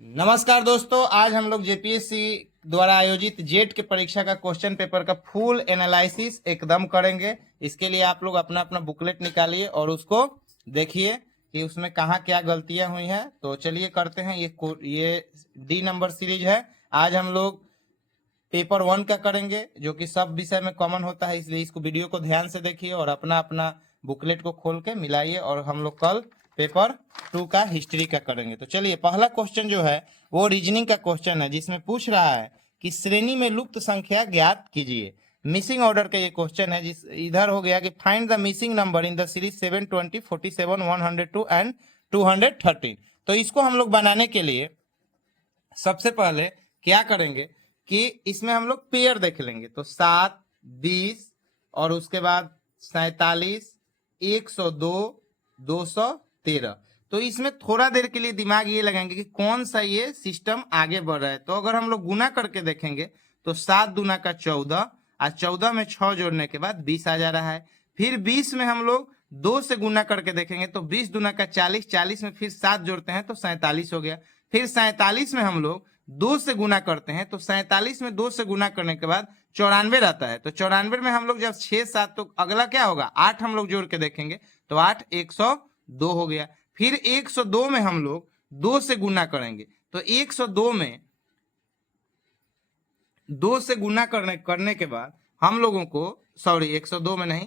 नमस्कार दोस्तों, आज हम लोग जेपीएससी द्वारा आयोजित जेट के परीक्षा का क्वेश्चन पेपर का फुल एनालिसिस एकदम करेंगे। इसके लिए आप लोग अपना अपना बुकलेट निकालिए और उसको देखिए कि उसमें कहाँ क्या गलतियां हुई हैं। तो चलिए करते हैं। ये डी नंबर सीरीज है। आज हम लोग पेपर 1 का करेंगे जो कि सब विषय में कॉमन होता है, इसलिए इसको वीडियो को ध्यान से देखिए और अपना अपना बुकलेट को खोल के मिलाइए और हम लोग कल पेपर 2 का हिस्ट्री का करेंगे। तो चलिए, पहला क्वेश्चन जो है वो रीजनिंग का क्वेश्चन है, जिसमें पूछ रहा है कि श्रेणी में लुप्त संख्या ज्ञात कीजिए। मिसिंग ऑर्डर का ये क्वेश्चन है। जिस इधर हो गया कि find the missing number in the series 720, 47, 102 and 213। तो इसको हम लोग बनाने के लिए सबसे पहले क्या करेंगे कि इसमें हम लोग पेयर देख लेंगे। तो 7, 20 और उसके बाद 47, 102, 213। तो इसमें थोड़ा देर के लिए दिमाग ये लगाएंगे कि कौन सा ये सिस्टम आगे बढ़ रहा है। तो अगर हम लोग गुना करके देखेंगे तो 7 दूना का 14 और 14 में 6 जोड़ने के बाद 20 आ जा रहा है। फिर 20 में हम लोग 2 से गुना करके देखेंगे तो 20 दूना का 40, 40 में फिर 7 जोड़ते हैं तो 47 हो गया। फिर 47 में हम लोग 2 से गुना करते हैं तो 47 में 2 से गुना करने के बाद 94 रहता है। तो 94 में हम लोग जब 6, 7 तो अगला क्या होगा 8 हम लोग जोड़ के देखेंगे तो 8 102 हो गया। फिर 102 में हम लोग 2 से गुना करेंगे तो 102 में 2 से गुना करने के बाद हम लोगों को 102 में नहीं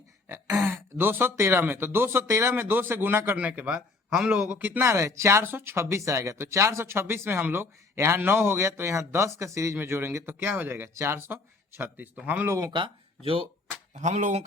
213 में, तो 213 में 2 से गुना करने के बाद हम लोगों को कितना आ रहा है 426 आएगा। तो 426 में हम लोग यहाँ 9 हो गया तो यहाँ 10 का सीरीज में जोड़ेंगे तो क्या हो जाएगा 436। तो हम लोगों का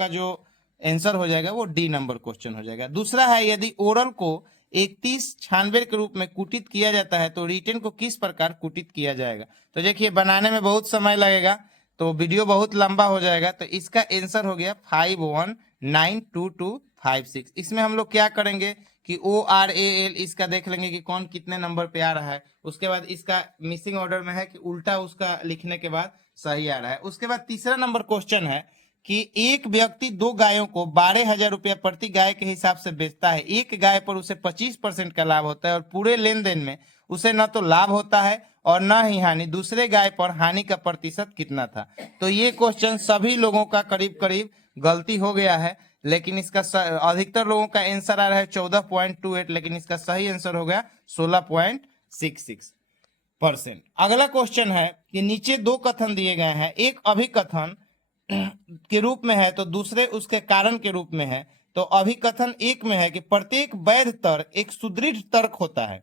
जो आंसर हो जाएगा वो डी नंबर क्वेश्चन हो जाएगा। दूसरा है, यदि ओरल को 3196 के रूप में कुटित किया जाता है तो रिटेन को किस प्रकार कुटित किया जाएगा। तो देखिए, बनाने में बहुत समय लगेगा तो वीडियो बहुत लंबा हो जाएगा। तो इसका आंसर हो गया 519256। इसमें हम लोग क्या करेंगे कि ORAL इसका देख लेंगे कि कौन कितने नंबर पे आ रहा है। उसके बाद इसका मिसिंग ऑर्डर में है कि उल्टा उसका लिखने के बाद सही आ रहा है। उसके बाद तीसरा नंबर क्वेश्चन है कि एक व्यक्ति 2 गायों को 12,000 रुपया प्रति गाय के हिसाब से बेचता है। एक गाय पर उसे 25% का लाभ होता है और पूरे लेन देन में उसे न तो लाभ होता है और न ही हानि। दूसरे गाय पर हानि का प्रतिशत कितना था। तो ये क्वेश्चन सभी लोगों का करीब करीब गलती हो गया है, लेकिन इसका अधिकतर लोगों का आंसर आ रहा है 14.28, लेकिन इसका सही आंसर हो गया 16.66%। अगला क्वेश्चन है कि नीचे 2 कथन दिए गए हैं, एक अभिकथन के रूप में है तो दूसरे उसके कारण के रूप में है। तो अभिकथन 1 में है कि प्रत्येक वैध तर्क एक सुदृढ़ तर्क होता है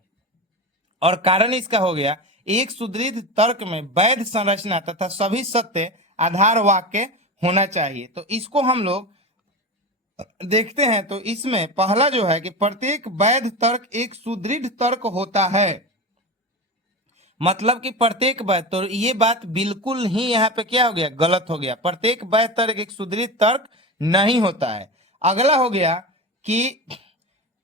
और कारण इसका हो गया एक सुदृढ़ तर्क में वैध संरचना तथा सभी सत्य आधार वाक्य होना चाहिए। तो इसको हम लोग देखते हैं। तो इसमें पहला जो है कि प्रत्येक वैध तर्क एक सुदृढ़ तर्क होता है, मतलब कि प्रत्येक वैध, तो ये बात बिल्कुल ही यहाँ पे क्या हो गया गलत हो गया। प्रत्येक वैध तर्क एक सुदृढ़ तर्क नहीं होता है। अगला हो गया कि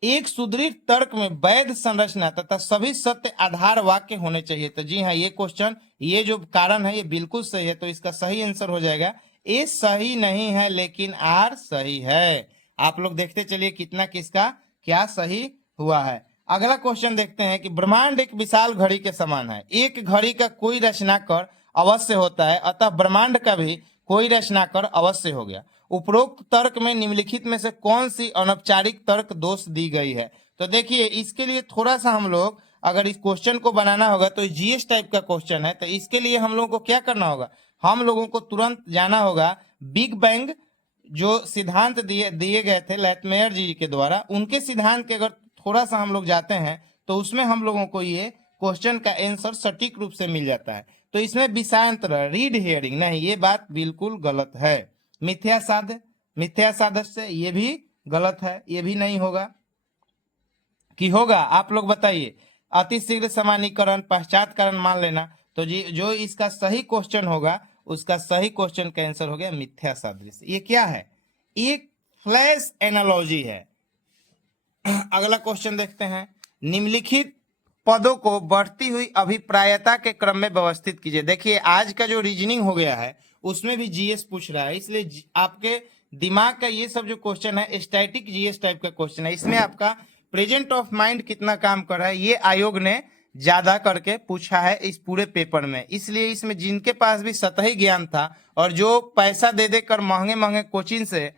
एक सुदृढ़ तर्क में वैध संरचना तथा सभी सत्य आधार वाक्य होने चाहिए। तो जी हाँ, ये क्वेश्चन, ये जो कारण है ये बिल्कुल सही है। तो इसका सही आंसर हो जाएगा ए सही नहीं है लेकिन आर सही है। आप लोग देखते चलिए कितना किसका क्या सही हुआ है। अगला क्वेश्चन देखते हैं कि ब्रह्मांड एक विशाल घड़ी के समान है। एक घड़ी का कोई रचनाकर अवश्य होता है, अतः ब्रह्मांड का भी कोई रचनाकर अवश्य हो गया। उपरोक्त तर्क में निम्नलिखित में से कौन सी अनौपचारिक तर्क दोष दी गई है। तो देखिए, इसके लिए थोड़ा सा हम लोग अगर इस क्वेश्चन को बनाना होगा तो जीएस टाइप का क्वेश्चन है। तो इसके लिए हम लोगों को क्या करना होगा, हम लोगों को तुरंत जाना होगा बिग बैंग जो सिद्धांत दिए गए थे लैथमेयर जी के द्वारा, उनके सिद्धांत के अगर थोड़ा सा हम लोग जाते हैं तो उसमें हम लोगों को ये क्वेश्चन का आंसर सटीक रूप से मिल जाता है। तो इसमें विषयांतर रीड हेयरिंग नहीं, ये बात बिल्कुल गलत है। मिथ्या साध्य से ये भी गलत है, ये भी नहीं होगा कि होगा, आप लोग बताइए। अति शीघ्र समानीकरण, पश्चात कारण मान लेना। तो जी जो इसका सही क्वेश्चन होगा उसका सही क्वेश्चन का आंसर हो गया मिथ्या सादृश्य। ये क्या है, एक फ्लैश एनालॉजी है। अगला क्वेश्चन देखते हैं, निम्नलिखित पदों को बढ़ती हुई अभिप्रायता के क्रम में व्यवस्थित कीजिए। देखिए, आज का जो रीजनिंग हो गया है उसमें भी जीएस पूछ रहा है, इसलिए आपके दिमाग का ये सब जो क्वेश्चन है स्टैटिक जीएस टाइप का क्वेश्चन है। इसमें आपका प्रेजेंट ऑफ माइंड कितना काम कर रहा है ये आयोग ने ज्यादा करके पूछा है इस पूरे पेपर में, इसलिए इसमें जिनके पास भी सतही ज्ञान था और जो पैसा दे देकर महंगे महंगे कोचिंग से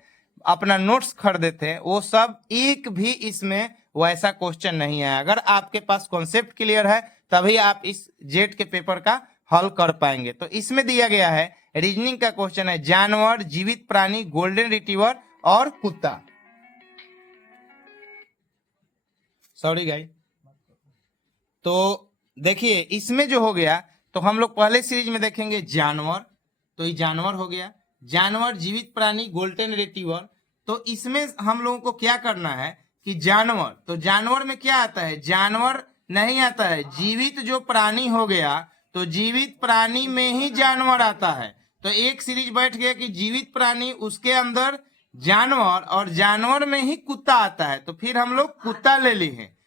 अपना नोट्स खरीदे थे, वो सब एक भी इसमें वैसा क्वेश्चन नहीं है। अगर आपके पास कॉन्सेप्ट क्लियर है तभी आप इस जेट के पेपर का हल कर पाएंगे। तो इसमें दिया गया है रीजनिंग का क्वेश्चन है जानवर, जीवित प्राणी, गोल्डन रिट्रीवर और कुत्ता। Sorry guys. तो देखिए इसमें जो हो गया, तो हम लोग पहले सीरीज में देखेंगे जानवर, तो ये जानवर हो गया, जानवर, जीवित प्राणी, गोल्डन रिट्रीवर। तो इसमें हम लोगों को क्या करना है कि जानवर, तो जानवर में क्या आता है, जानवर नहीं आता है, जीवित जो प्राणी हो गया तो जीवित प्राणी में ही जानवर आता है। तो एक सीरीज बैठ गया कि जीवित प्राणी, उसके अंदर जानवर, और जानवर में ही कुत्ता आता है, तो फिर हम लोग कुत्ता ले ली है।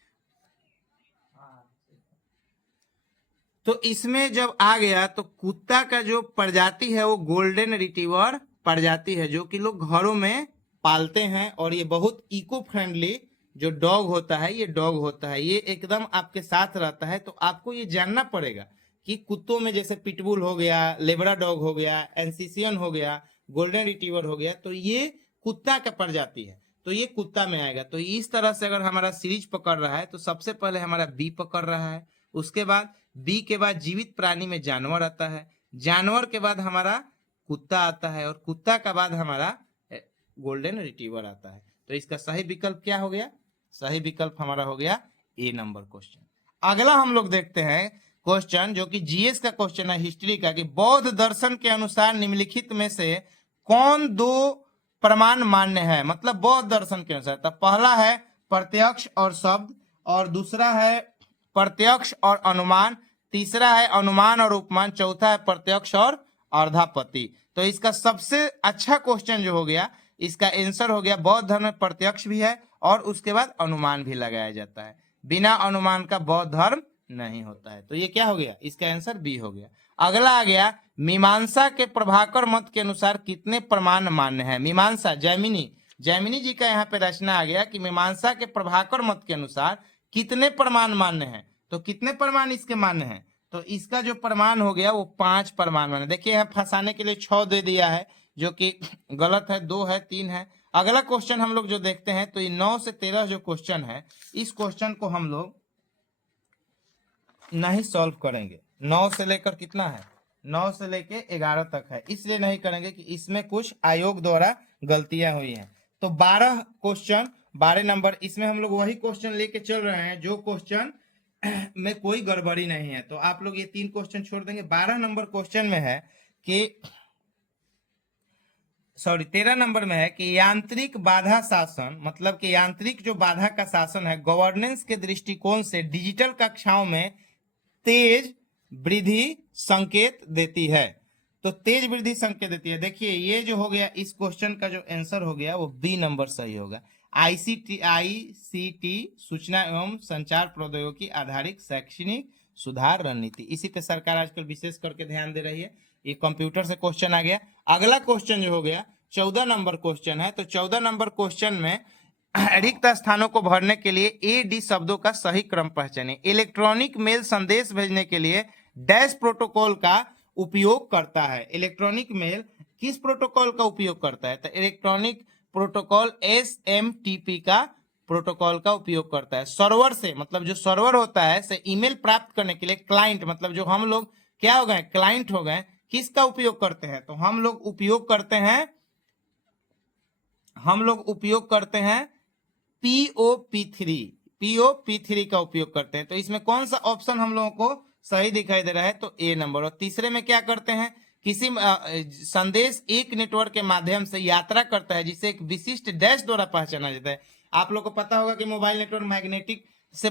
तो इसमें जब आ गया तो कुत्ता का जो प्रजाति है वो गोल्डन रिट्रीवर प्रजाति है, जो कि लोग घरों में पालते हैं, और ये बहुत इको फ्रेंडली जो डॉग होता है, ये डॉग होता है, ये एकदम आपके साथ रहता है। तो आपको ये जानना पड़ेगा कि कुत्तों में जैसे पिटबुल हो गया, लेब्रा डॉग हो गया, एनसीसियन हो गया, गोल्डन रिट्रीवर हो गया, तो ये कुत्ता का प्रजाति है, तो ये कुत्ता में आएगा। तो इस तरह से अगर हमारा सीरीज पकड़ रहा है तो सबसे पहले हमारा बी पकड़ रहा है, उसके बाद बी के बाद जीवित प्राणी में जानवर आता है, जानवर के बाद हमारा कुत्ता आता है, और कुत्ता का बाद हमारा गोल्डन रिट्रीवर आता है। तो इसका सही विकल्प क्या हो गया, सही विकल्प हमारा हो गया ए नंबर क्वेश्चन। अगला हम लोग देखते हैं क्वेश्चन जो कि जीएस का क्वेश्चन है, हिस्ट्री का, कि बौद्ध दर्शन के अनुसार निम्नलिखित में से कौन दो प्रमाण मान्य है, मतलब बौद्ध दर्शन के अनुसार। तो पहला है प्रत्यक्ष और शब्द, और दूसरा है प्रत्यक्ष और अनुमान, तीसरा है अनुमान और उपमान, चौथा है प्रत्यक्ष और अर्धापत्ति। तो इसका सबसे अच्छा क्वेश्चन जो हो गया, इसका आंसर हो गया बौद्ध धर्म में प्रत्यक्ष भी है और उसके बाद अनुमान भी लगाया जाता है, बिना अनुमान का बौद्ध धर्म नहीं होता है। तो ये क्या हो गया, इसका आंसर बी हो गया। अगला आ गया मीमांसा के प्रभाकर मत के अनुसार कितने प्रमाण मान्य है। मीमांसा जैमिनी जी का यहाँ पे रचना आ गया कि मीमांसा के प्रभाकर मत के अनुसार कितने प्रमाण मान्य हैं। तो कितने प्रमाण इसके मान्य हैं, तो इसका जो प्रमाण हो गया वो 5 प्रमाण मान्य। देखिए यहाँ फंसाने के लिए 6 दे दिया है, जो कि गलत है, 2 है, 3 है। अगला क्वेश्चन हम लोग जो देखते हैं, तो ये 9 से 13 जो क्वेश्चन है, इस क्वेश्चन को हम लोग नहीं सॉल्व करेंगे। 9 से लेकर कितना है, 9 से लेकर 11 तक है, इसलिए नहीं करेंगे कि इसमें कुछ आयोग द्वारा गलतियां हुई हैं। तो 12 क्वेश्चन, 12 नंबर, इसमें हम लोग वही क्वेश्चन लेके चल रहे हैं जो क्वेश्चन में कोई गड़बड़ी नहीं है। तो आप लोग ये 3 क्वेश्चन छोड़ देंगे। 12 नंबर क्वेश्चन में है कि 13 नंबर में है कि यांत्रिक बाधा शासन, मतलब कि यांत्रिक जो बाधा का शासन है, गवर्नेंस के दृष्टिकोण से डिजिटल कक्षाओं में तेज वृद्धि संकेत देती है। तो तेज वृद्धि संकेत देती है। देखिए ये जो हो गया, इस क्वेश्चन का जो आंसर हो गया वो बी नंबर सही होगा। आईसीटी सूचना एवं संचार प्रौद्योगिकी आधारित शैक्षणिक सुधार रणनीति, इसी पे सरकार आजकल विशेष करके ध्यान दे रही है। ये कंप्यूटर से क्वेश्चन आ गया। अगला क्वेश्चन जो हो गया 14 नंबर क्वेश्चन है। तो 14 नंबर क्वेश्चन में रिक्त स्थानों को भरने के लिए ए डी शब्दों का सही क्रम पहचानें। इलेक्ट्रॉनिक मेल संदेश भेजने के लिए डैश प्रोटोकॉल का उपयोग करता है। इलेक्ट्रॉनिक मेल किस प्रोटोकॉल का उपयोग करता है, तो इलेक्ट्रॉनिक प्रोटोकॉल SMTP का प्रोटोकॉल का उपयोग करता है। सर्वर से, मतलब जो सर्वर होता है, से ईमेल प्राप्त करने के लिए क्लाइंट, मतलब जो हम लोग क्या हो गए, क्लाइंट हो गए, किसका उपयोग करते हैं, तो हम लोग उपयोग करते हैं POP3 का उपयोग करते हैं। तो इसमें कौन सा ऑप्शन हम लोगों को सही दिखाई दे रहा है, तो ए नंबर। और तीसरे में क्या करते हैं, किसी संदेश एक नेटवर्क के माध्यम से यात्रा करता है जिसे एक विशिष्ट डैश द्वारा पहचाना जाता है। आप लोग को पता होगा कि मोबाइल नेटवर्क मैग्नेटिक से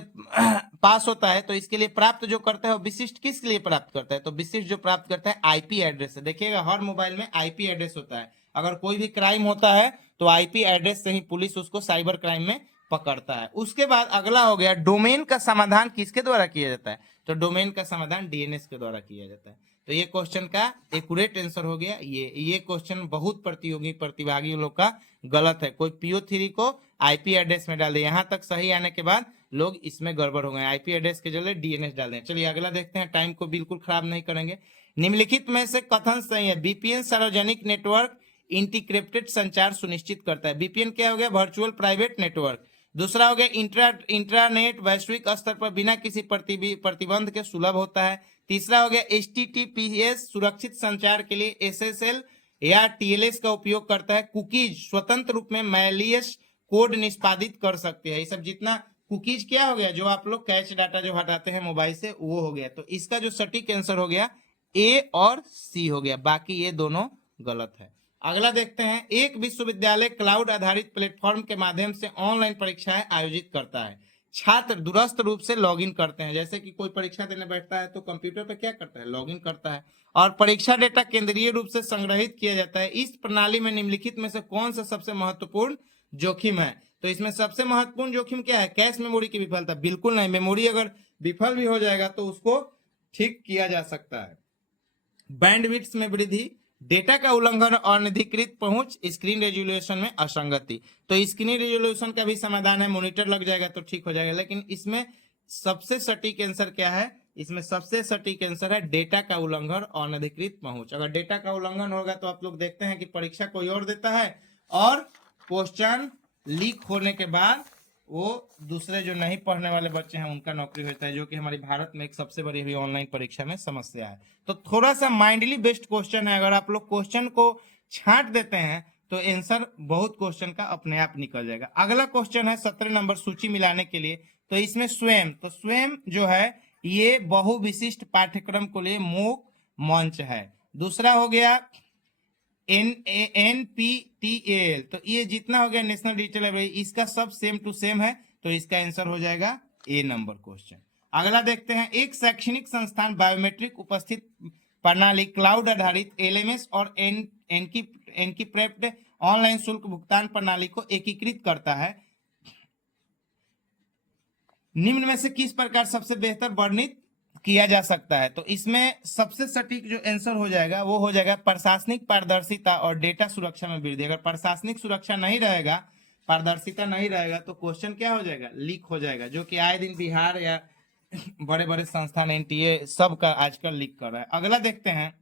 पास होता है, तो इसके लिए प्राप्त जो करता है वो विशिष्ट किस लिए प्राप्त करता है, तो विशिष्ट जो प्राप्त करता है आईपी एड्रेस है। देखिएगा हर मोबाइल में आईपी एड्रेस होता है। अगर कोई भी क्राइम होता है तो आईपी एड्रेस से ही पुलिस उसको साइबर क्राइम में पकड़ता है। उसके बाद अगला हो गया डोमेन का समाधान किसके द्वारा किया जाता है, तो डोमेन का समाधान डीएनएस के द्वारा किया जाता है। तो ये क्वेश्चन का एक्यूरेट आंसर हो गया ये क्वेश्चन बहुत प्रतिभागी लोग का गलत है। कोई PO3 को आईपी एड्रेस में डाल दे। यहाँ तक सही आने के बाद लोग इसमें गड़बड़ हो गए, आईपी एड्रेस के जगह डीएनएस डाल दें। चलिए अगला देखते हैं, टाइम को बिल्कुल खराब नहीं करेंगे। निम्नलिखित में से कथन सही है? बीपीएन सार्वजनिक नेटवर्क इंटीक्रिप्टेड संचार सुनिश्चित करता है। बीपीएन क्या हो गया? Virtual private network. दूसरा हो गया इंट्रानेट वैश्विक स्तर पर बिना किसी प्रतिबंध के सुलभ होता है। तीसरा हो गया HTTPS सुरक्षित संचार के लिए SSL या TLS का उपयोग करता है। कुकीज स्वतंत्र रूप में मैलियस कोड निष्पादित कर सकते हैं। ये सब जितना कुकीज क्या हो गया, जो आप लोग कैच डाटा जो हटाते हैं मोबाइल से, वो हो गया। तो इसका जो सटीक आंसर हो गया ए और सी हो गया, बाकी ये दोनों गलत है। अगला देखते हैं, एक विश्वविद्यालय क्लाउड आधारित प्लेटफॉर्म के माध्यम से ऑनलाइन परीक्षाएं आयोजित करता है। छात्र दूरस्थ रूप से लॉगिन करते हैं, जैसे कि कोई परीक्षा देने बैठता है तो कंप्यूटर पे क्या करता है? लॉगिन करता है। और परीक्षा डेटा केंद्रीय रूप से संग्रहित किया जाता है। इस प्रणाली में निम्नलिखित में से कौन सा सबसे महत्वपूर्ण जोखिम है? तो इसमें सबसे महत्वपूर्ण जोखिम क्या है? कैश मेमोरी की विफलता। बिल्कुल नहीं, मेमोरी अगर विफल भी हो जाएगा तो उसको ठीक किया जा सकता है। बैंडविड्थ में वृद्धि, डेटा का उल्लंघन और अनधिकृत पहुंच, स्क्रीन रेजोल्यूशन में असंगति। तो स्क्रीन रेजोल्यूशन का भी समाधान है, मॉनिटर लग जाएगा तो ठीक हो जाएगा। लेकिन इसमें सबसे सटीक आंसर क्या है? इसमें सबसे सटीक आंसर है डेटा का उल्लंघन और अनधिकृत पहुंच। अगर डेटा का उल्लंघन होगा तो आप लोग देखते हैं कि परीक्षा कोई और देता है और क्वेश्चन लीक होने के बाद वो दूसरे जो नहीं पढ़ने वाले बच्चे हैं उनका नौकरी होता है, जो कि हमारी भारत में एक सबसे बड़ी अभी ऑनलाइन परीक्षा में समस्या है। तो थोड़ा सा माइंडली बेस्ड क्वेश्चन है, अगर आप लोग क्वेश्चन को छांट देते हैं तो आंसर बहुत क्वेश्चन का अपने आप निकल जाएगा। अगला क्वेश्चन है 17 नंबर, सूची मिलाने के लिए। तो इसमें स्वयं, तो स्वयं जो है ये बहुविशिष्ट पाठ्यक्रम को लिए मूक मंच है। दूसरा हो गया NPTEL, तो ये जितना हो गया नेशनल डिजिटल लाइब्रेरी, इसका सब सेम टू सेम है, तो इसका आंसर हो जाएगा ए नंबर क्वेश्चन। अगला देखते हैं, एक शैक्षणिक संस्थान बायोमेट्रिक उपस्थित प्रणाली क्लाउड आधारित LMS और एनक्रिप्टेड ऑनलाइन शुल्क भुगतान प्रणाली को एकीकृत करता है। निम्न में से किस प्रकार सबसे बेहतर वर्णित किया जा सकता है? तो इसमें सबसे सटीक जो आंसर हो जाएगा वो हो जाएगा प्रशासनिक पारदर्शिता और डेटा सुरक्षा में वृद्धि। अगर प्रशासनिक सुरक्षा नहीं रहेगा, पारदर्शिता नहीं रहेगा, तो क्वेश्चन क्या हो जाएगा? लीक हो जाएगा, जो कि आए दिन बिहार या बड़े बड़े संस्थान NTA सब का आजकल लीक कर रहा है। अगला देखते हैं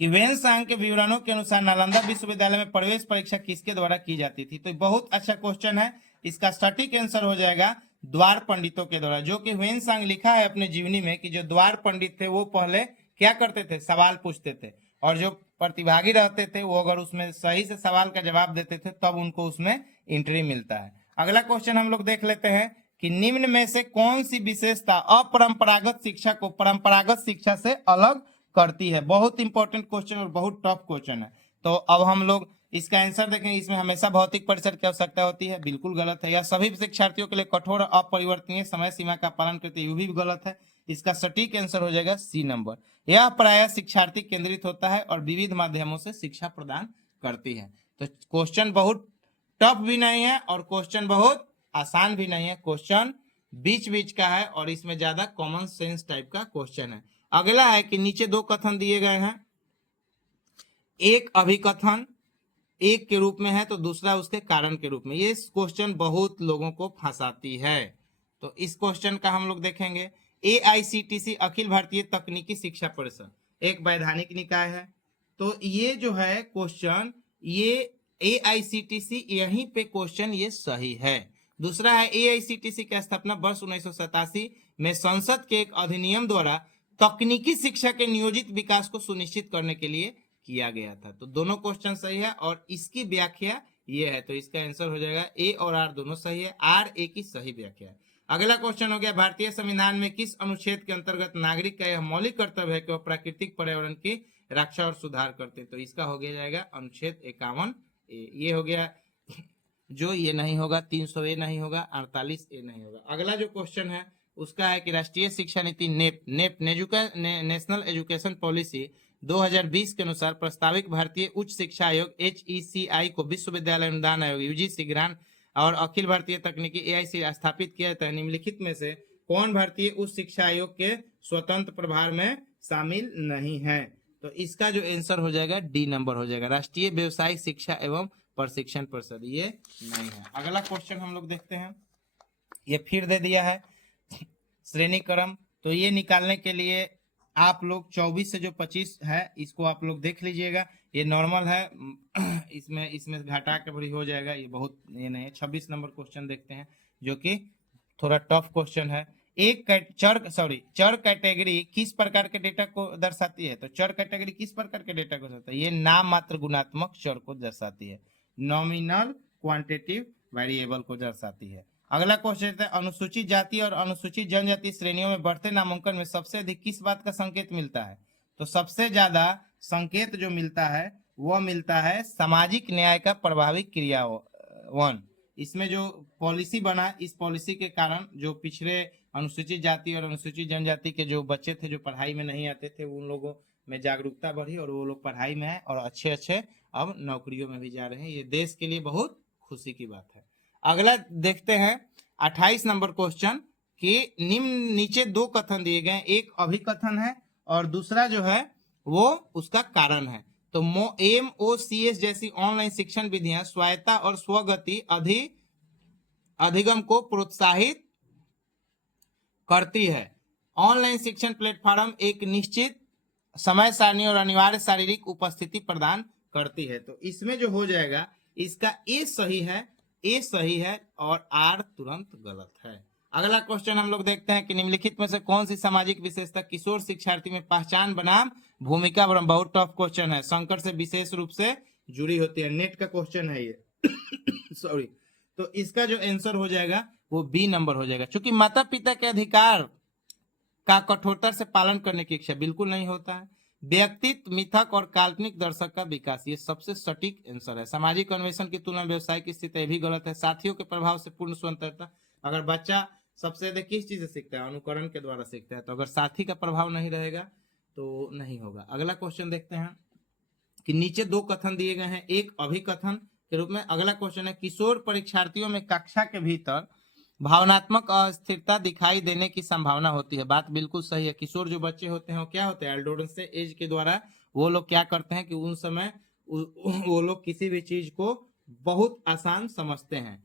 कि वेन्सांग के विवरणों के अनुसार नालंदा विश्वविद्यालय में प्रवेश परीक्षा किसके द्वारा की जाती थी? तो बहुत अच्छा क्वेश्चन है, इसका सटीक आंसर हो जाएगा द्वार पंडितों के द्वारा। जो कि वेन्सांग लिखा है अपने जीवनी में कि जो द्वार पंडित थे वो पहले क्या करते थे? सवाल पूछते थे, और जो प्रतिभागी रहते थे वो अगर उसमें सही से सवाल का जवाब देते थे तब उनको उसमें एंट्री मिलता है। अगला क्वेश्चन हम लोग देख लेते हैं कि निम्न में से कौन सी विशेषता अपरंपरागत शिक्षा को परंपरागत शिक्षा से अलग करती है? बहुत इंपॉर्टेंट क्वेश्चन और बहुत टफ क्वेश्चन है। तो अब हम लोग इसका आंसर देखें। इसमें हमेशा भौतिक परिसर की आवश्यकता होती है, बिल्कुल गलत है। या सभी शिक्षार्थियों के लिए कठोर अपरिवर्तनीय समय सीमा का पालन करते हैं, भी गलत है। इसका सटीक आंसर हो जाएगा सी नंबर। यह प्रायः शिक्षार्थी केंद्रित होता है और विविध माध्यमों से शिक्षा प्रदान करती है। तो क्वेश्चन बहुत टफ भी नहीं है और क्वेश्चन बहुत आसान भी नहीं है, क्वेश्चन बीच बीच का है और इसमें ज्यादा कॉमन सेंस टाइप का क्वेश्चन है। अगला है कि नीचे दो कथन दिए गए हैं, एक अभिकथन एक के रूप में है तो दूसरा उसके कारण के रूप में। ये क्वेश्चन बहुत लोगों को फंसाती है, तो इस क्वेश्चन का हम लोग देखेंगे। AICTC अखिल भारतीय तकनीकी शिक्षा परिषद एक वैधानिक निकाय है, तो ये जो है क्वेश्चन, ये AICTC यहीं पे क्वेश्चन ये सही है। दूसरा है AICTC की स्थापना वर्ष 1987 में संसद के एक अधिनियम द्वारा तकनीकी शिक्षा के नियोजित विकास को सुनिश्चित करने के लिए किया गया था। तो दोनों क्वेश्चन सही है और इसकी व्याख्या ये है, तो इसका आंसर हो जाएगा ए और आर दोनों सही है, आर ए की सही व्याख्या है। अगला क्वेश्चन हो गया, भारतीय संविधान में किस अनुच्छेद के अंतर्गत नागरिक का यह मौलिक कर्तव्य है कि वह प्राकृतिक पर्यावरण की रक्षा और सुधार करते? तो इसका हो गया जाएगा अनुच्छेद 51 ए। ये हो गया जो ये नहीं होगा, 300 ए नहीं होगा, 48 ए नहीं होगा। अगला जो क्वेश्चन है उसका है कि राष्ट्रीय शिक्षा नीति नेप नेशनल एजुकेशन पॉलिसी 2020 के अनुसार प्रस्तावित भारतीय उच्च शिक्षा आयोग HECI को विश्वविद्यालय अनुदान आयोग UGC ग्रांट और अखिल भारतीय तकनीकी AIC स्थापित किया जाता है। निम्नलिखित में से कौन भारतीय उच्च शिक्षा आयोग के स्वतंत्र प्रभार में शामिल नहीं है? तो इसका जो आंसर हो जाएगा डी नंबर हो जाएगा, राष्ट्रीय व्यवसायिक शिक्षा एवं प्रशिक्षण परिषद, ये नहीं है। अगला क्वेश्चन हम लोग देखते हैं, ये फिर दे दिया है श्रेणी क्रम। तो ये निकालने के लिए आप लोग 24 से जो 25 है इसको आप लोग देख लीजिएगा, ये नॉर्मल है। इसमें इसमें घटा के बड़ी हो जाएगा, ये बहुत ये नहीं है। 26 नंबर क्वेश्चन देखते हैं जो कि थोड़ा टफ क्वेश्चन है। एक चर कैटेगरी किस प्रकार के डेटा को दर्शाती है? तो चर कैटेगरी किस प्रकार के डेटा को दर्शाती है? ये नाम मात्र गुणात्मक चर को दर्शाती है, नॉमिनल क्वांटिटेटिव वेरिएबल को दर्शाती है। अगला क्वेश्चन है, अनुसूचित जाति और अनुसूचित जनजाति श्रेणियों में बढ़ते नामांकन में सबसे अधिक किस बात का संकेत मिलता है? तो सबसे ज्यादा संकेत जो मिलता है वह मिलता है सामाजिक न्याय का प्रभावी क्रियान्वयन। इसमें जो पॉलिसी बना, इस पॉलिसी के कारण जो पिछड़े अनुसूचित जाति और अनुसूचित जनजाति के जो बच्चे थे जो पढ़ाई में नहीं आते थे, उन लोगों में जागरूकता बढ़ी और वो लोग पढ़ाई में है और अच्छे अच्छे अब नौकरियों में भी जा रहे हैं। ये देश के लिए बहुत खुशी की बात है। अगला देखते हैं 28 नंबर क्वेश्चन कि निम्न नीचे दो कथन दिए गए, एक अभिकथन है और दूसरा जो है वो उसका कारण है। तो MOOCs जैसी ऑनलाइन शिक्षण विधियां स्वायत्ता और स्वगति अधिगम को प्रोत्साहित करती है। ऑनलाइन शिक्षण प्लेटफॉर्म एक निश्चित समय सारणी और अनिवार्य शारीरिक उपस्थिति प्रदान करती है। तो इसमें जो हो जाएगा इसका ए सही है और आर तुरंत गलत है। अगला क्वेश्चन हम लोग देखते हैं कि निम्नलिखित में से कौन सी सामाजिक विशेषता किशोर शिक्षार्थी में पहचान बनाम भूमिका बहुत टफ क्वेश्चन है, संकट से विशेष रूप से जुड़ी होती है, नेट का क्वेश्चन है ये सॉरी। तो इसका जो आंसर हो जाएगा वो बी नंबर हो जाएगा। क्योंकि माता पिता के अधिकार का कठोरता से पालन करने की इच्छा बिल्कुल नहीं होता है। व्यक्तित्व, मिथक और काल्पनिक दर्शक का विकास, ये सबसे सटीक आंसर है। सामाजिक अन्वेषण की तुलना व्यवसायिक स्थिति भी गलत है। साथियों के प्रभाव से पूर्ण स्वतंत्रता, अगर बच्चा सबसे ज्यादा किस चीज से सीखता है? अनुकरण के द्वारा सीखता है। तो अगर साथी का प्रभाव नहीं रहेगा तो नहीं होगा। अगला क्वेश्चन देखते हैं कि नीचे दो कथन दिए गए हैं, एक अभिकथन के रूप में। अगला क्वेश्चन है, किशोर परीक्षार्थियों में कक्षा के भीतर भावनात्मक अस्थिरता दिखाई देने की संभावना होती है। बात बिल्कुल सही है। किशोर जो बच्चे होते हैं वो क्या होते हैं? एडोलेसेंस एज के द्वारा वो लोग क्या करते हैं कि उन समय वो लोग किसी भी चीज को बहुत आसान समझते हैं।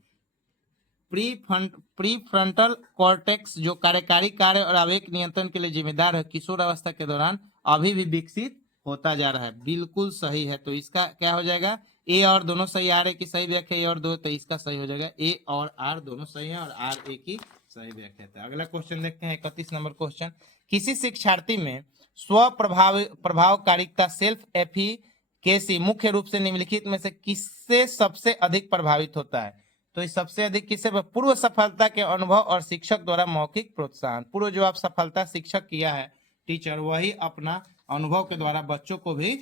प्रीफ्रंटल कॉर्टेक्स जो कार्यकारी कार्य और आवेग नियंत्रण के लिए जिम्मेदार है, किशोर अवस्था के दौरान अभी भी विकसित होता जा रहा है। बिल्कुल सही है। तो इसका क्या हो जाएगा? ए और दोनों सही, आर ए की सही व्याख्या ए और दो, तो इसका सही हो जाएगा। ए और आर दोनों सही है और आर ए की सही व्याख्या है। अगला क्वेश्चन देखते हैं 31 नंबर क्वेश्चन, किसी शिक्षार्थी में स्व प्रभावकारिता सेल्फ एफिकेसी मुख्य रूप से निम्नलिखित में से किससे सबसे अधिक प्रभावित होता है? तो इस सबसे अधिक किससे? पूर्व सफलता के अनुभव और शिक्षक द्वारा मौखिक प्रोत्साहन। पूर्व जो आप सफलता शिक्षक किया है टीचर, वही अपना अनुभव के द्वारा बच्चों को भी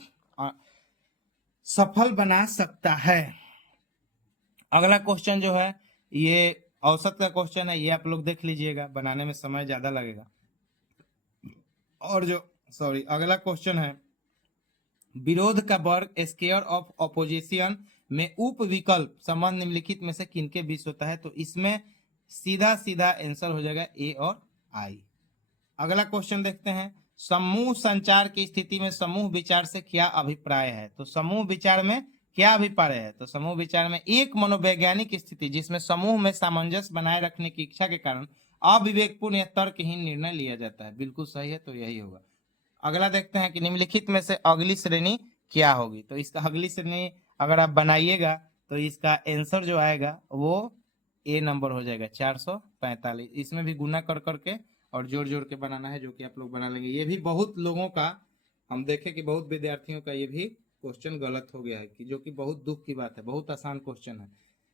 सफल बना सकता है। अगला क्वेश्चन जो है ये औसत का क्वेश्चन है, ये आप लोग देख लीजिएगा, बनाने में समय ज्यादा लगेगा। और जो अगला क्वेश्चन है, विरोध का वर्ग स्क्वायर ऑफ ऑपोजिशन में उप विकल्प संबंध निम्नलिखित में से किनके बीच होता है? तो इसमें सीधा आंसर हो जाएगा ए और आई। अगला क्वेश्चन देखते हैं, समूह संचार की स्थिति में समूह विचार से क्या अभिप्राय है? तो समूह विचार में क्या अभिप्राय है? तो समूह विचार में एक मनोवैज्ञानिक स्थिति जिसमें समूह में सामंजस्य बनाए रखने की इच्छा के कारण अविवेकपूर्ण या तर्कहीन निर्णय लिया जाता है। बिल्कुल सही है, तो यही होगा। अगला देखते हैं कि निम्नलिखित में से अगली श्रेणी क्या होगी? तो इसका अगली श्रेणी अगर आप बनाइएगा तो इसका आंसर जो आएगा वो ए नंबर हो जाएगा 445। इसमें भी गुना कर करके और जोड़ जोड़ के बनाना है, जो कि आप लोग बना लेंगे। ये भी बहुत लोगों का हम देखें कि बहुत विद्यार्थियों का ये भी क्वेश्चन गलत हो गया है, कि जो कि बहुत दुख की बात है। बहुत आसान क्वेश्चन है।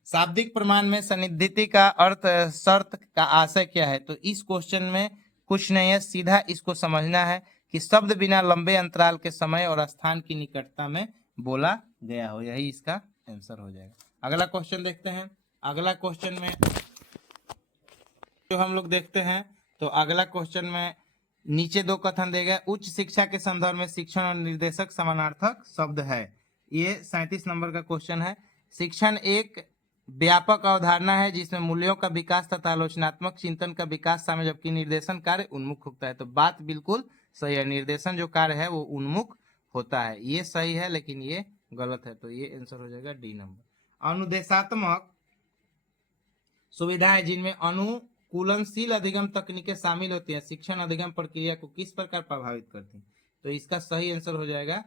शाब्दिक प्रमाण में सन्निधिति का अर्थ शर्त का आशय क्या है? तो इस क्वेश्चन में कुछ नहीं है, सीधा इसको समझना है कि शब्द बिना लंबे अंतराल के समय और स्थान की निकटता में बोला गया हो, यही इसका आंसर हो जाएगा। अगला क्वेश्चन देखते हैं। अगला क्वेश्चन में जो हम लोग देखते हैं, तो अगला क्वेश्चन में नीचे दो कथन दिए गए, उच्च शिक्षा के संदर्भ में शिक्षण और निर्देशक समानार्थक शब्द है। ये 37 नंबर का क्वेश्चन है। शिक्षण एक व्यापक अवधारणा है जिसमें मूल्यों का विकास तथा आलोचनात्मक चिंतन का विकास शामिल, जबकि निर्देशन कार्य उन्मुख होता है। तो बात बिल्कुल सही है, निर्देशन जो कार्य है वो उन्मुख होता है। ये सही है लेकिन ये गलत है, तो ये आंसर हो जाएगा डी नंबर। अनुदेशात्मक सुविधाएं जिनमें कूलनशील अधिगम तकनीकें शामिल होती हैं शिक्षण अधिगम प्रक्रिया को किस प्रकार प्रभावित करती हैं? तो इसका सही आंसर हो जाएगा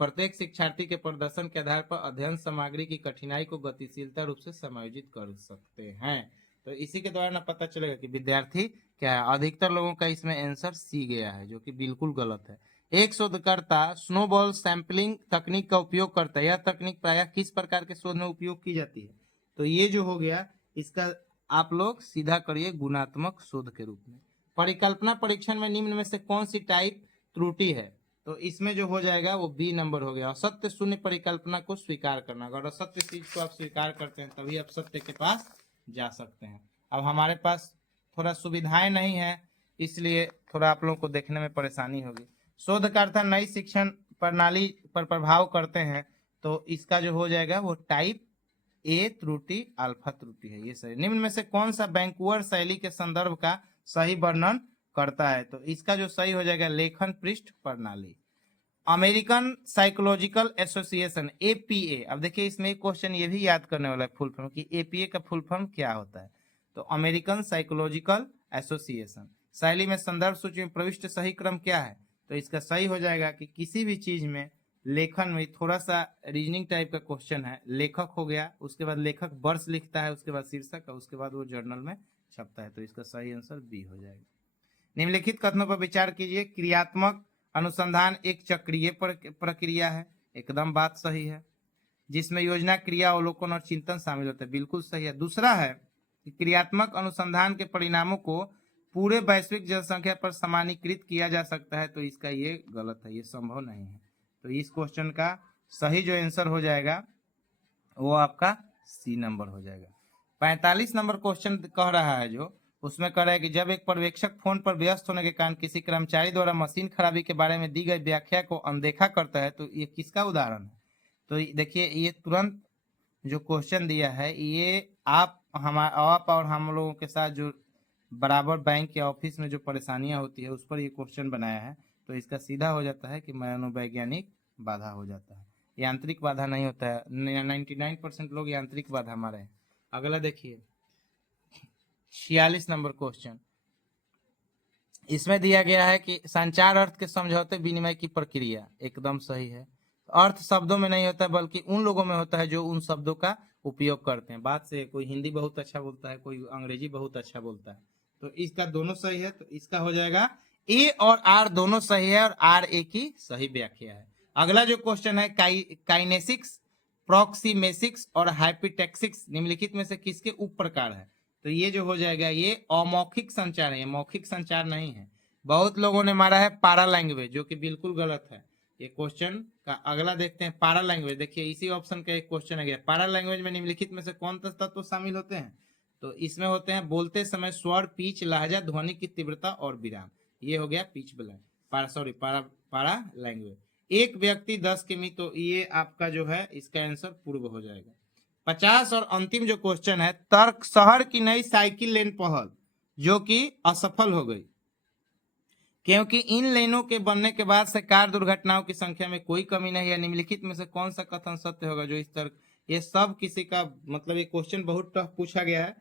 प्रत्येक शिक्षार्थी के प्रदर्शन के आधार पर अध्ययन सामग्री की कठिनाई को गतिशीलता रूप से समायोजित कर सकते हैं। तो इसी के द्वारा ना पता चलेगा कि विद्यार्थी क्या है। अधिकतर लोगों का इसमें आंसर सी गया है, जो कि बिल्कुल गलत है। एक शोधकर्ता स्नोबॉल सैंपलिंग तकनीक का उपयोग करता है। यह तकनीक प्रायः किस प्रकार के शोध में उपयोग की जाती है? तो ये जो हो गया, इसका आप लोग सीधा करिए गुणात्मक शोध के रूप में। परिकल्पना परीक्षण में निम्न में से कौन सी टाइप त्रुटि है? तो इसमें जो हो जाएगा वो बी नंबर हो गया। असत्य शून्य परिकल्पना को स्वीकार करना। अगर असत्य चीज को आप स्वीकार करते हैं तभी आप सत्य के पास जा सकते हैं। अब हमारे पास थोड़ा सुविधाएं नहीं है, इसलिए थोड़ा आप लोगों को देखने में परेशानी होगी। शोधकर्ता नई शिक्षण प्रणाली पर प्रभाव करते हैं, तो इसका जो हो जाएगा वो टाइप ए त्रुटि अल्फा त्रुटि है, ये सही। निम्न में से कौन सा वैंकूवर शैली के संदर्भ का सही वर्णन करता है? तो इसका जो सही हो जाएगा लेखन पृष्ठ प्रणाली। American psychological association APA. अब देखिए इसमें एक क्वेश्चन ये भी याद करने वाला है फुल फॉर्म कि एपीए का फुल फॉर्म क्या होता है। तो अमेरिकन साइकोलॉजिकल एसोसिएशन। शैली में संदर्भ सूची में प्रविष्ट सही क्रम क्या है? तो इसका सही हो जाएगा कि किसी भी चीज में लेखन में थोड़ा सा रीजनिंग टाइप का क्वेश्चन है, लेखक हो गया, उसके बाद लेखक वर्ष लिखता है, उसके बाद शीर्षक, उसके बाद वो जर्नल में छपता है। तो इसका सही आंसर बी हो जाएगा। निम्नलिखित कथनों पर विचार कीजिए। क्रियात्मक अनुसंधान एक चक्रीय प्रक्रिया है, एकदम बात सही है, जिसमें योजना, क्रिया, अवलोकन और चिंतन शामिल होते हैं, बिल्कुल सही है। दूसरा है कि क्रियात्मक अनुसंधान के परिणामों को पूरे वैश्विक जनसंख्या पर सामान्यीकृत किया जा सकता है, तो इसका ये गलत है, ये संभव नहीं है। तो इस क्वेश्चन का सही जो आंसर हो जाएगा वो आपका सी नंबर हो जाएगा। 45 नंबर क्वेश्चन कह रहा है, जो उसमें कह रहा है कि जब एक पर्यवेक्षक फोन पर व्यस्त होने के कारण किसी कर्मचारी द्वारा मशीन खराबी के बारे में दी गई व्याख्या को अनदेखा करता है, तो ये किसका उदाहरण है? तो देखिए ये तुरंत जो क्वेश्चन दिया है, ये आप और हम लोगों के साथ जो बराबर बैंक या ऑफिस में जो परेशानियां होती है उस पर ये क्वेश्चन बनाया है। तो इसका सीधा हो जाता है कि मनोवैज्ञानिक बाधा हो जाता है, यांत्रिक बाधा नहीं होता है। 99% लोग यांत्रिक बाधा मारे हैं। अगला देखिए 46 नंबर क्वेश्चन। इसमें दिया गया है कि संचार अर्थ के समझौते विनिमय की प्रक्रिया, एकदम सही है। अर्थ शब्दों में नहीं होता बल्कि उन लोगों में होता है जो उन शब्दों का उपयोग करते हैं। बात से कोई हिंदी बहुत अच्छा बोलता है, कोई अंग्रेजी बहुत अच्छा बोलता है, तो इसका दोनों सही है। तो इसका हो जाएगा ए और आर दोनों सही है, और आर ए की सही व्याख्या है। अगला जो क्वेश्चन है काइनेसिक्स, प्रॉक्सिमेसिक्स और हाइपीटेक्सिक्स निम्नलिखित में से किसके उप प्रकार है? तो ये जो हो जाएगा ये अमौखिक संचार है, मौखिक संचार नहीं है। बहुत लोगों ने मारा है पारा लैंग्वेज, जो कि बिल्कुल गलत है। ये क्वेश्चन का अगला देखते हैं। पारा लैंग्वेज, देखिए इसी ऑप्शन का एक क्वेश्चन है। पारा लैंग्वेज में निम्नलिखित में से कौन सा तत्व शामिल होते हैं? तो इसमें होते हैं बोलते समय स्वर, पिच, लहजा, ध्वनि की तीव्रता और विराम। ये हो गया पिच ब्लैंक, पारा लैंग्वेज। एक व्यक्ति 10 किमी, तो ये आपका जो है इसका आंसर पूर्व हो जाएगा। 50 और अंतिम जो क्वेश्चन है, तर्क शहर की नई साइकिल लेन पहल जो कि असफल हो गई, क्योंकि इन लेनों के बनने के बाद से कार दुर्घटनाओं की संख्या में कोई कमी नहीं है। निम्नलिखित में से कौन सा कथन सत्य होगा जो इस तर्क, ये सब किसी का मतलब ये क्वेश्चन बहुत टफ पूछा गया है।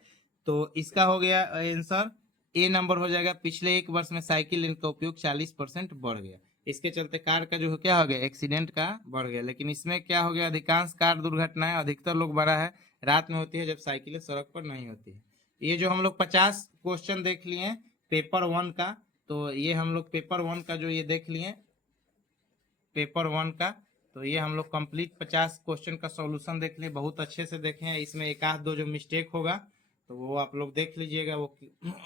तो इसका हो गया आंसर ए नंबर हो जाएगा। पिछले एक वर्ष में साइकिल लेन का उपयोग 40% बढ़ गया, इसके चलते कार का जो क्या हो गया, एक्सीडेंट का बढ़ गया। लेकिन इसमें क्या हो गया, अधिकांश कार दुर्घटनाएं अधिकतर लोग बड़ा है रात में होती है जब साइकिलें सड़क पर नहीं होती है। ये जो हम लोग 50 क्वेश्चन देख लिए पेपर 1 का, तो ये हम लोग पेपर 1 का जो ये देख लिए पेपर 1 का, तो ये हम लोग कंप्लीट 50 क्वेश्चन का सॉल्यूशन देख लिए, बहुत अच्छे से देखे हैं। इसमें एक आध दो जो मिस्टेक होगा तो वो आप लोग देख लीजिएगा, वो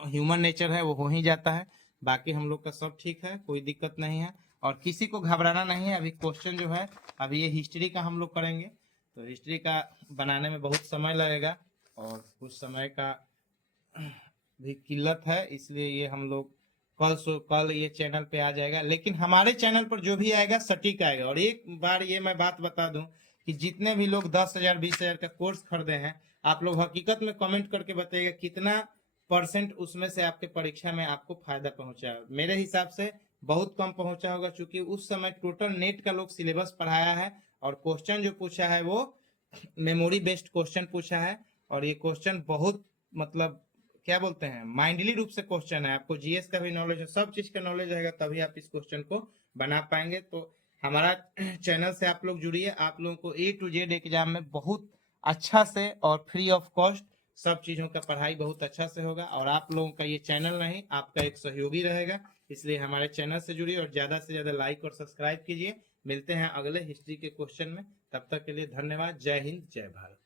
ह्यूमन नेचर है, वो हो ही जाता है। बाकी हम लोग का सब ठीक है, कोई दिक्कत नहीं है और किसी को घबराना नहीं है। अभी क्वेश्चन जो है, अभी ये हिस्ट्री का हम लोग करेंगे, तो हिस्ट्री का बनाने में बहुत समय लगेगा और कुछ समय का भी किल्लत है, इसलिए ये हम लोग कल ये चैनल पे आ जाएगा। लेकिन हमारे चैनल पर जो भी आएगा सटीक आएगा। और एक बार ये मैं बात बता दूं कि जितने भी लोग 10,000 20,000 का कोर्स खरीदे हैं, आप लोग हकीकत में कमेंट करके बताइएगा कितना % उसमें से आपके परीक्षा में आपको फायदा पहुंचा। मेरे हिसाब से बहुत कम पहुंचा होगा, क्योंकि उस समय टोटल नेट का लोग सिलेबस पढ़ाया है और क्वेश्चन जो पूछा है वो मेमोरी बेस्ड क्वेश्चन पूछा है। और ये क्वेश्चन बहुत मतलब क्या बोलते हैं, माइंडली रूप से क्वेश्चन है, आपको जीएस का भी नॉलेज है, सब चीज का नॉलेज रहेगा, तभी आप इस क्वेश्चन को बना पाएंगे। तो हमारा चैनल से आप लोग जुड़िए, आप लोगों को A to Z एग्जाम में बहुत अच्छा से और फ्री ऑफ कॉस्ट सब चीजों का पढ़ाई बहुत अच्छा से होगा। और आप लोगों का ये चैनल नहीं, आपका एक सहयोगी रहेगा, इसलिए हमारे चैनल से जुड़िए और ज्यादा से ज्यादा लाइक और सब्सक्राइब कीजिए। मिलते हैं अगले हिस्ट्री के क्वेश्चन में, तब तक के लिए धन्यवाद। जय हिंद, जय भारत।